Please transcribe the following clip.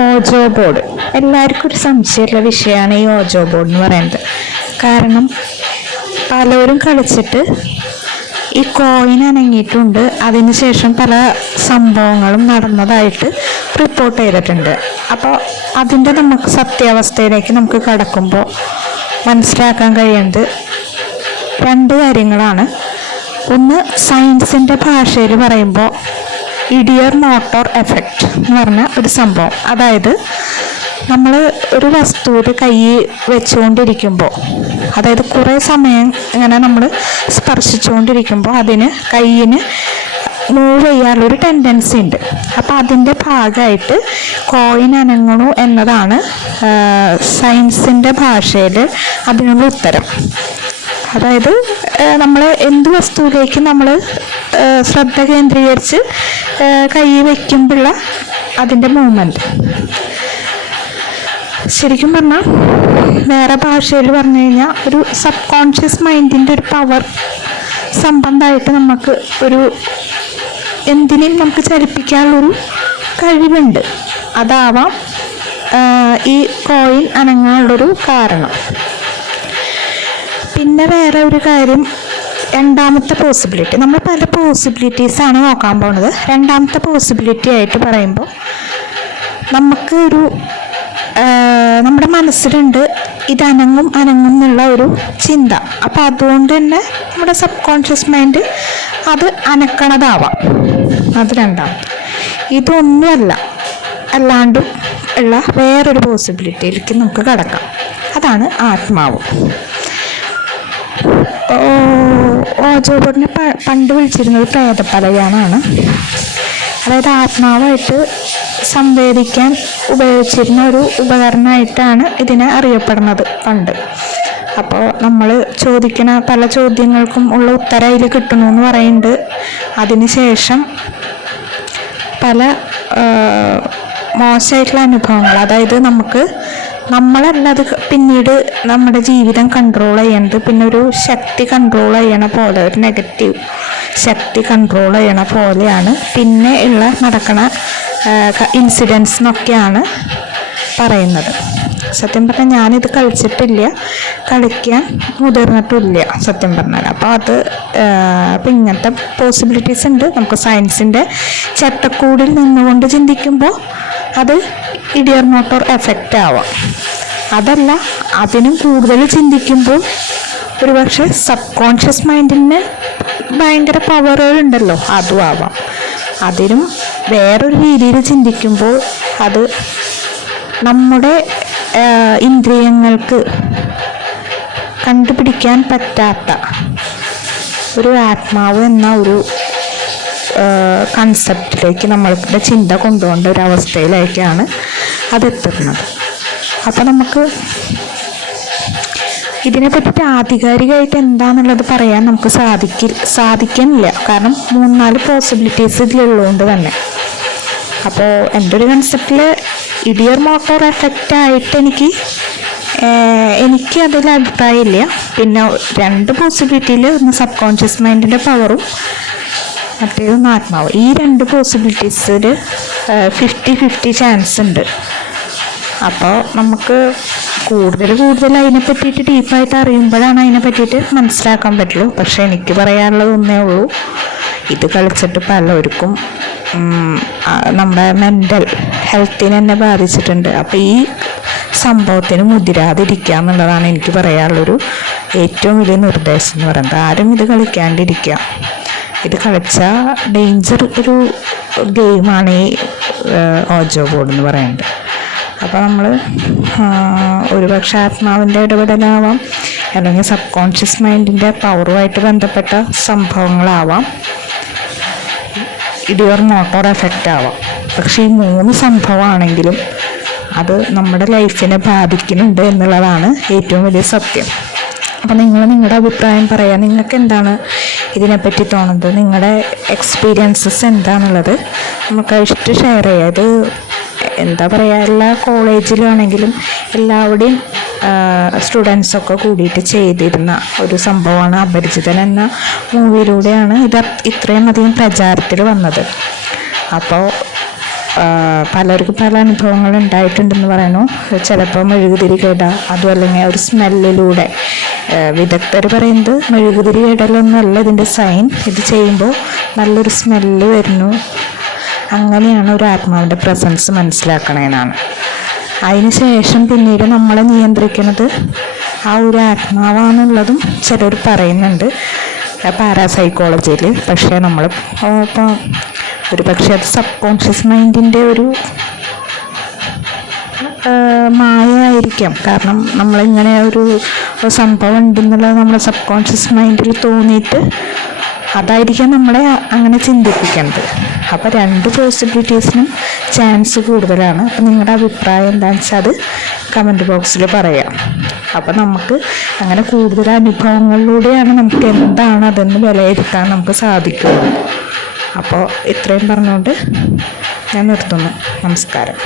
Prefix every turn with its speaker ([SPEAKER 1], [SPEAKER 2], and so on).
[SPEAKER 1] ഓജോ board. എല്ലാവർക്കും ഒരു സംശയമുള്ള വിഷയമാണ് ഈ ഓജോ ബോർഡ് എന്ന് പറയുന്നത്. കാരണം പലരും കളിച്ചിട്ട് ഈ കോയിൻ അനങ്ങിയിട്ടുണ്ട്. അതിനുശേഷം പല സംഭവങ്ങളും നടന്നതായിട്ട് റിപ്പോർട്ട് ചെയ്തിട്ടുണ്ട്. അപ്പോൾ അതിന്റെ നമുക്ക് സത്യാവസ്ഥയിലേക്ക് നമുക്ക് കടക്കുമ്പോൾ മനസ്സിലാക്കാൻ കഴിയുന്നത് രണ്ട് കാര്യങ്ങളാണ്. ഒന്ന് സയൻസിന്റെ ഭാഷയിൽ പറയുമ്പോൾ ഇഡിയർ മോട്ടോർ എഫക്റ്റ് എന്ന് പറഞ്ഞ ഒരു സംഭവം. അതായത് നമ്മൾ ഒരു വസ്തുവിൽ കൈ വെച്ചുകൊണ്ടിരിക്കുമ്പോൾ അതായത് കുറേ സമയം ഇങ്ങനെ നമ്മൾ സ്പർശിച്ചുകൊണ്ടിരിക്കുമ്പോൾ അതിന് കയ്യിന് മൂവ് ചെയ്യാനുള്ളൊരു ടെൻഡൻസി ഉണ്ട്. അപ്പോൾ അതിന്റെ ഭാഗമായിട്ട് കോയിൻ അനങ്ങണു എന്നതാണ് സയൻസിന്റെ ഭാഷയിൽ അതിനുള്ള ഉത്തരം. അതായത് നമ്മൾ എന്ത് വസ്തുവിലേക്ക് നമ്മൾ ശ്രദ്ധ കേന്ദ്രീകരിച്ച് കൈ വയ്ക്കുമ്പോഴുള്ള അതിന്റെ മൂവ്മെന്റ് ശരിക്കും പറഞ്ഞാൽ വേറെ ഭാഷയിൽ പറഞ്ഞു കഴിഞ്ഞാൽ ഒരു സബ് കോൺഷ്യസ് മൈൻഡിന്റെ ഒരു പവർ സംബന്ധമായിട്ട് നമുക്ക് ഒരു എന്തിനേയും നമുക്ക് ചലിപ്പിക്കാനുള്ളൊരു കഴിവുണ്ട്. അതാവാം ഈ കോയിൻ അനങ്ങാനുള്ളൊരു കാരണം. പിന്നെ വേറെ ഒരു കാര്യം രണ്ടാമത്തെ പോസിബിലിറ്റി നമ്മൾ പല പോസിബിലിറ്റീസാണ് നോക്കാൻ പോണത്. രണ്ടാമത്തെ പോസിബിലിറ്റി ആയിട്ട് പറയുമ്പോൾ നമുക്ക് ഒരു നമ്മുടെ മനസ്സിലുണ്ട് ഇത് അനങ്ങും അനങ്ങും എന്നുള്ള ഒരു ചിന്ത. അപ്പോൾ അതുകൊണ്ട് തന്നെ നമ്മുടെ സബ് കോൺഷ്യസ് മൈൻഡ് അത് അനക്കണതാവാം. അത് രണ്ടാമത് ഇതൊന്നുമല്ല. അല്ലാണ്ടും ഉള്ള വേറൊരു പോസിബിലിറ്റിയിലേക്ക് നമുക്ക് കടക്കാം. അതാണ് ആത്മാവ്. ഓജോബോർഡിനെ പണ്ട് വിളിച്ചിരുന്നത് പ്രേതപ്പലയാനാണ് അതായത് ആത്മാവായിട്ട് സംവേദിക്കാൻ ഉപയോഗിച്ചിരുന്ന ഒരു ഉപകരണമായിട്ടാണ് ഇതിനെ അറിയപ്പെടുന്നത് പണ്ട്. അപ്പോൾ നമ്മൾ ചോദിക്കുന്ന പല ചോദ്യങ്ങൾക്കും ഉള്ള ഉത്തരം അതിൽ കിട്ടണമെന്ന് പറയുന്നുണ്ട് അതിനുശേഷം പല മോശമായിട്ടുള്ള അനുഭവങ്ങൾ അതായത് നമുക്ക് നമ്മളല്ല അത് പിന്നീട് നമ്മുടെ ജീവിതം കൺട്രോൾ ചെയ്യണത് പിന്നെ ഒരു ശക്തി കൺട്രോൾ ചെയ്യണ പോലെ ഒരു നെഗറ്റീവ് ശക്തി കൺട്രോൾ ചെയ്യണ പോലെയാണ്. പിന്നെ ഉള്ള നടക്കണ ഇൻസിഡൻസ് എന്നൊക്കെയാണ് പറയുന്നത്. സത്യം പറഞ്ഞാൽ ഞാനിത് കളിച്ചിട്ടില്ല. കളിക്കാൻ മുതിർന്നിട്ടില്ല സത്യം പറഞ്ഞാൽ അപ്പോൾ അത് അപ്പം ഇങ്ങനത്തെ പോസിബിലിറ്റീസ് ഉണ്ട്. നമുക്ക് സയൻസിന്റെ ചട്ടക്കൂടിൽ നിന്നുകൊണ്ട് ചിന്തിക്കുമ്പോൾ അത് ഇഡിയർ മോട്ടോർ എഫക്റ്റ് ആവാം. അതല്ല അതിനും കൂടുതൽ ചിന്തിക്കുമ്പോൾ ഒരുപക്ഷെ സബ് കോൺഷ്യസ് മൈൻഡിന് ഭയങ്കര പവറുകളുണ്ടല്ലോ അതും ആവാം. അതിനും വേറൊരു രീതിയിൽ ചിന്തിക്കുമ്പോൾ അത് നമ്മുടെ ഇന്ദ്രിയങ്ങൾക്ക് കണ്ടുപിടിക്കാൻ പറ്റാത്ത ഒരു ആത്മാവ് എന്ന ഒരു കൺസെപ്റ്റിലേക്ക് നമ്മളുടെ ചിന്ത കൊണ്ടുപോകേണ്ട ഒരു അവസ്ഥയിലേക്കാണ് അതെത്തുന്നത് അപ്പോൾ നമുക്ക് ഇതിനെ പറ്റിയിട്ട് ആധികാരികമായിട്ട് എന്താണെന്നുള്ളത് പറയാൻ നമുക്ക് സാധിക്കി സാധിക്കുന്നില്ല. കാരണം മൂന്ന് നാല് പോസിബിലിറ്റീസ് ഇതിലുള്ളതുകൊണ്ട് തന്നെ. അപ്പോൾ എന്റെ ഒരു കൺസെപ്റ്റിൽ ഇഡിയർ മോട്ടോർ എഫക്റ്റ് ആയിട്ട് എനിക്ക് എനിക്ക് അതിൽ അഭിപ്രായമില്ല. പിന്നെ രണ്ട് പോസിബിലിറ്റിയിൽ ഒന്ന് സബ് കോൺഷ്യസ് മൈൻഡിന്റെ പവറും മറ്റേതൊന്ന് ആത്മാവും. ഈ രണ്ട് പോസിബിലിറ്റീസിൽ ഫിഫ്റ്റി ഫിഫ്റ്റി ചാൻസ് ഉണ്ട്. അപ്പോൾ നമുക്ക് കൂടുതൽ കൂടുതൽ അതിനെ പറ്റിയിട്ട് ഡീപ്പായിട്ട് അറിയുമ്പോഴാണ് അതിനെ പറ്റിയിട്ട് മനസ്സിലാക്കാൻ പറ്റുള്ളൂ. പക്ഷേ എനിക്ക് പറയാനുള്ളത് ഒന്നേ ഉള്ളൂ. ഇത് കളിച്ചിട്ട് പലർക്കും നമ്മുടെ മെന്റൽ ഹെൽത്തിനെ തന്നെ ബാധിച്ചിട്ടുണ്ട്. അപ്പോൾ ഈ സംഭവത്തിന് മുതിരാതിരിക്കുക എന്നുള്ളതാണ് എനിക്ക് പറയാനുള്ളൊരു ഏറ്റവും വലിയ നിർദ്ദേശം എന്ന് പറയുന്നത്. ആരും ഇത് കളിക്കാണ്ടിരിക്കുക. ഇത് കളിച്ച ഡേഞ്ചർ ഒരു ഗെയിമാണ് ഈ ഓജോ ബോർഡ് എന്ന് പറയുന്നത്. അപ്പോൾ നമ്മൾ ഒരുപക്ഷെ ആത്മാവിന്റെ ഇടപെടലാവാം അല്ലെങ്കിൽ സബ് കോൺഷ്യസ് മൈൻഡിന്റെ പവറുമായിട്ട് ബന്ധപ്പെട്ട സംഭവങ്ങളാവാം. ഇടിയർ മോട്ടോർ എഫക്റ്റ് ആവാം. പക്ഷേ ഈ മൂന്ന് സംഭവമാണെങ്കിലും അത് നമ്മുടെ ലൈഫിനെ ബാധിക്കുന്നുണ്ട് എന്നുള്ളതാണ് ഏറ്റവും വലിയ സത്യം. അപ്പോൾ നിങ്ങൾ നിങ്ങളുടെ അഭിപ്രായം പറയാം. നിങ്ങൾക്ക് എന്താണ് ഇതിനെപ്പറ്റി തോന്നുന്നത്? നിങ്ങളുടെ എക്സ്പീരിയൻസസ് എന്താണുള്ളത് നമുക്ക് ഇഷ്ടം ഷെയർ ചെയ്യാം. ഇത് എന്താ പറയുക എല്ലാ കോളേജിലാണെങ്കിലും എല്ലാവിടെയും സ്റ്റുഡൻസൊക്കെ കൂടിയിട്ട് ചെയ്തിരുന്ന ഒരു സംഭവമാണ് അപരിചിതൻ എന്ന മൂവിയിലൂടെയാണ് ഇത് ഇത്രയും അധികം പ്രചാരത്തിൽ വന്നത്. അപ്പോൾ പലർക്കും പല അനുഭവങ്ങൾ ഉണ്ടായിട്ടുണ്ടെന്ന് പറയുന്നു. ചിലപ്പോൾ മെഴുകുതിരി കേട അതും അല്ലെങ്കിൽ ഒരു സ്മെല്ലിലൂടെ വിദഗ്ധർ പറയുന്നത് മെഴുകുതിരി കേടലൊന്നുമല്ല ഇതിന്റെ സൈൻ. ഇത് ചെയ്യുമ്പോൾ നല്ലൊരു സ്മെല്ല് വരുന്നു. അങ്ങനെയാണ് ഒരു ആത്മാവിന്റെ പ്രസൻസ് മനസ്സിലാക്കണേന്നാണ്. അതിന് ശേഷം പിന്നീട് നമ്മളെ നിയന്ത്രിക്കുന്നത് ആ ഒരു ആത്മാവാണെന്നുള്ളതും ചിലർ പറയുന്നുണ്ട്. പാരാസൈക്കോളജിയിൽ പക്ഷേ നമ്മൾ ഇപ്പോൾ ഒരു പക്ഷേ അത് സബ് കോൺഷ്യസ് മൈൻഡിന്റെ ഒരു മായയായിരിക്കാം. കാരണം നമ്മളിങ്ങനെ ഒരു സംഭവം ഉണ്ടെന്നുള്ളത് നമ്മുടെ സബ് കോൺഷ്യസ് മൈൻഡിൽ തോന്നിയിട്ട് അതായിരിക്കാം നമ്മളെ അങ്ങനെ ചിന്തിപ്പിക്കുന്നത് അപ്പോൾ രണ്ട് പോസിബിലിറ്റീസിനും ചാൻസ് കൂടുതലാണ്. അപ്പോൾ നിങ്ങളുടെ അഭിപ്രായം എന്താണെന്ന് വെച്ചാൽ അത് കമന്റ് ബോക്സിൽ പറയാം. അപ്പോൾ നമുക്ക് അങ്ങനെ കൂടുതൽ അനുഭവങ്ങളിലൂടെയാണ് നമുക്ക് എന്താണ് അതെന്ന് വിലയിരുത്താൻ നമുക്ക് സാധിക്കുന്നത്. അപ്പോൾ ഇത്രയും പറഞ്ഞുകൊണ്ട് ഞാൻ നിർത്തുന്നു. നമസ്കാരം.